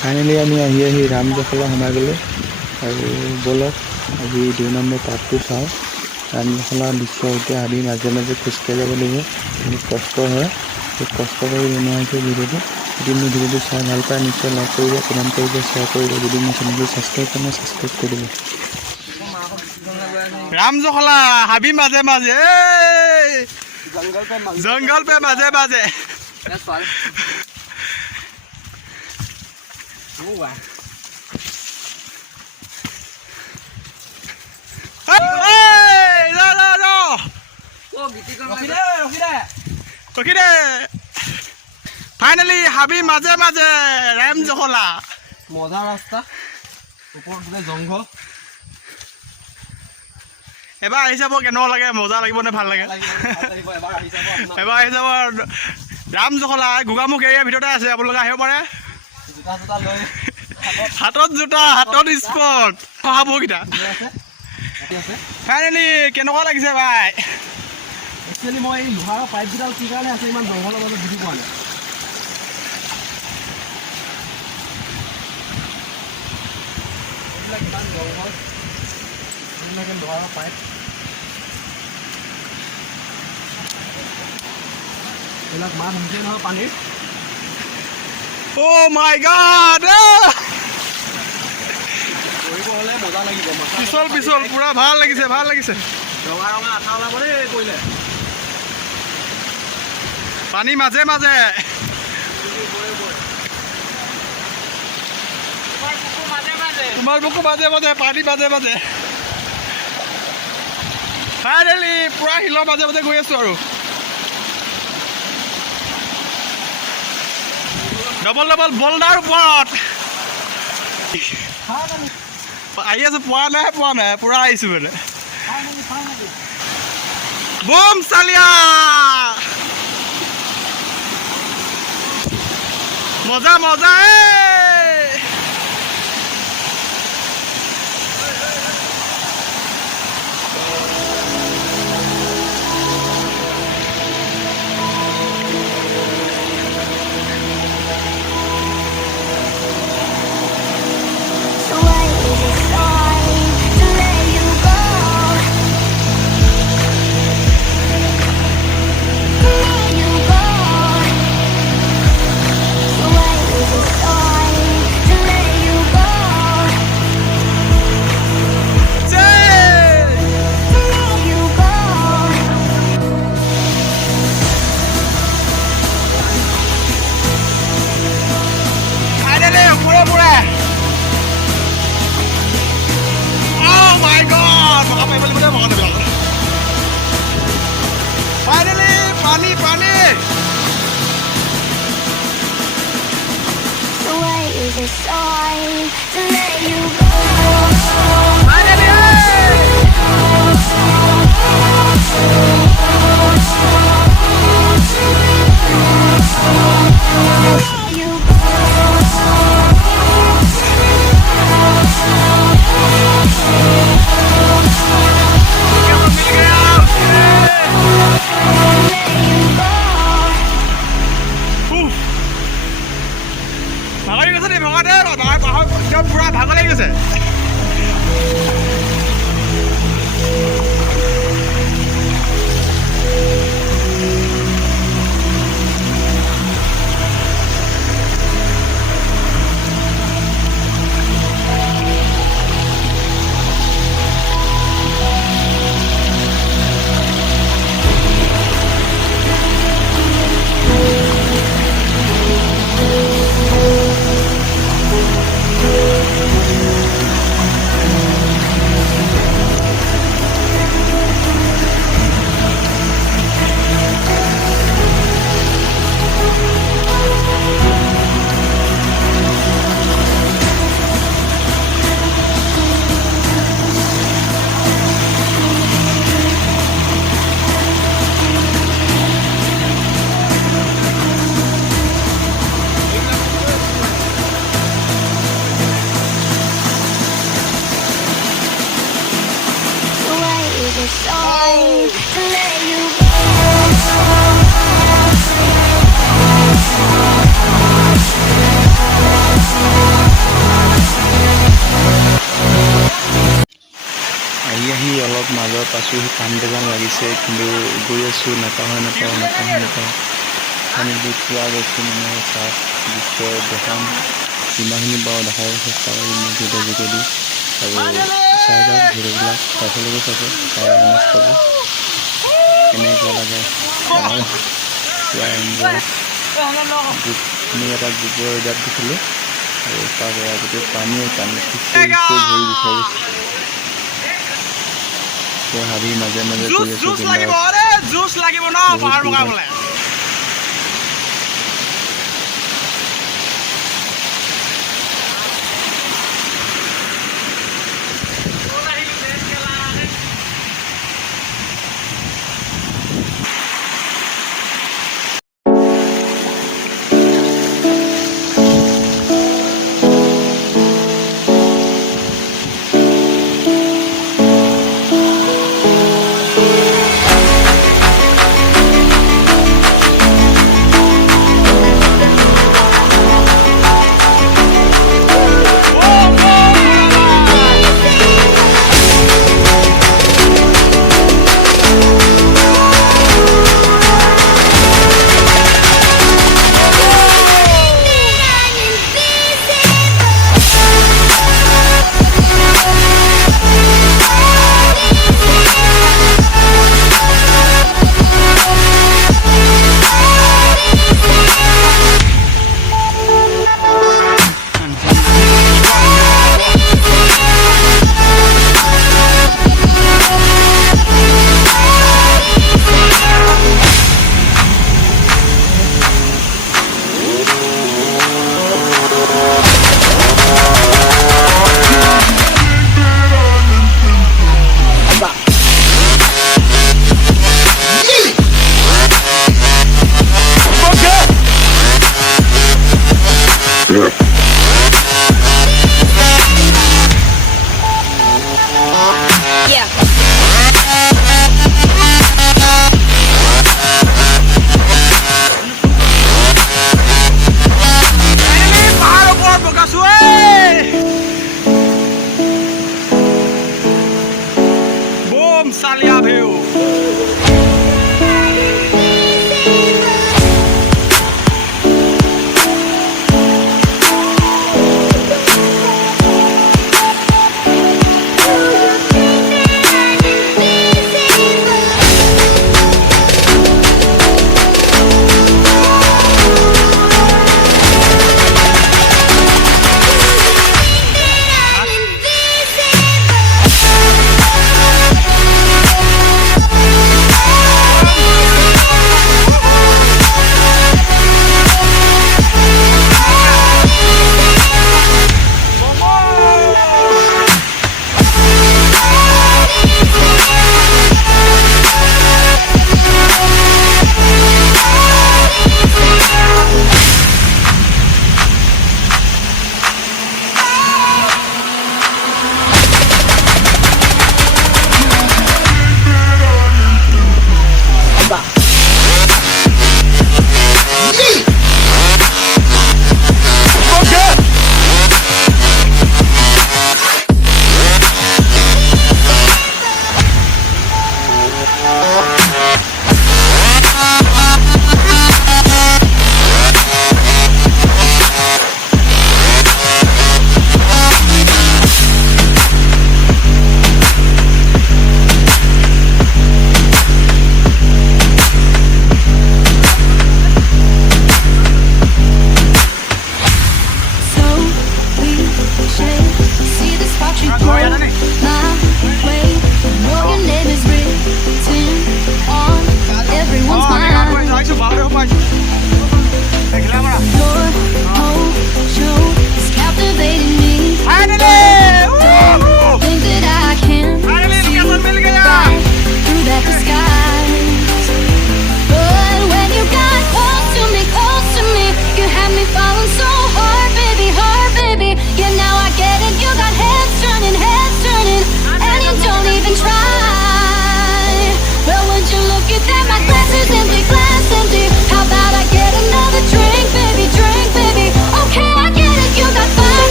ফাইনেলি আমি আহি ৰামজখলা সোমাই গ'লোঁ আৰু ব'লক আজি 2 নম্বৰ পাৰ্টটো চাওঁ। ৰামজখলা দৃশ্য এতিয়া হাবি মাজে মাজে খোজকাঢ়ি যাব লাগিব, বহুত কষ্ট হয়। বহুত কষ্ট কৰি বনোৱা হৈছে ভিডিঅ'টো। যদি মোৰ ভিডিঅ'টো চাই ভাল পায় নিশ্চয় লাইক কৰিব, কমেণ্ট কৰিব, শ্বেয়াৰ কৰিব। যদি মোৰ চেনেলটো ছাবস্ক্ৰাইব কৰা নাই ছাবস্ক্ৰাইব কৰি দিব। रामजखला हाबी माजे माजे जंगल पे माजे माजे फाइनली हाबी माजे माजे रामजखला मजा रास्ता ऊपर गोटे जंगल এবাৰ আহি যাব কেনেকুৱা লাগে, মজা লাগিব নে ভাল লাগে? এবাৰ আহি যাব ৰামজখলা গোগামুখ এৰিয়াৰ ভিতৰতে আছে, আপোনালোকে আহিব পাৰে। হাতত জোতা, হাতত স্পট শহাবকেইটা। ফাইনেলি কেনেকুৱা লাগিছে ভাই? একচুৱেলি মই এই লোহাৰৰ পাইপকেইডাল কি কাৰণে আছে ইমান জংঘলৰ মাজত বুজি পোৱা নাই। এইবিলাক ইমান জংঘল, এইবিলাকে লোহাৰৰ পাইপ, এইবিলাক মাছ নিজে নহয় পানীৰ। অ' মাই গড, কৰিব হ'লে মজা লাগিব। পিছল পিছল পুৰা ভাল লাগিছে, ভাল লাগিছে। ৰঙা ৰঙা আঠা ওলাব দেই কৰিলে। পানী মাজে মাজে তোমাৰ বুকু মাজে মাজে পানী মাজে মাজে। ফাইনেলি পুৰা শিলৰ মাজে মাজে গৈ আছো আৰু ডবল ডবল বল্ডাৰ ওপৰত আহি আছো। পোৱা নাই পুৰা আহিছো মানে। বুম চালিয়া মজা মজা। Finally, Pani, Pani! The way is a sign to let you go. Finally! You ভাগৰি গৈছে দেই, ভগা দেই, একদম পুৰা ভাগৰ লাগি গৈছে। ঘৰ পাছোহি পাম যেন লাগিছে কিন্তু গৈ আছোঁ নাপাওঁ পানীবোৰ পোৱা গৈছোঁ মানে চাওক দৃশ্য দেখাম যিমানখিনি পাওঁ দেখাব চেষ্টা কৰিম মই ভিডিঅ' যোগেদি আৰু চাই যাওক ভিডিঅ'বিলাক সকলোকে চাব চাই আমেজ পাব কেনেকুৱা লাগে পুৰা এনজয় আমি এটা গোবৰ জাত দিছিলোঁ আৰু তাৰ পৰা গোটেই পানীয়ে ভৰি বিচাৰিছে হাবি মাজে মাজে কৰি আছোঁ জুচ লাগিব ন পাহাৰ বগাবলে Yeah.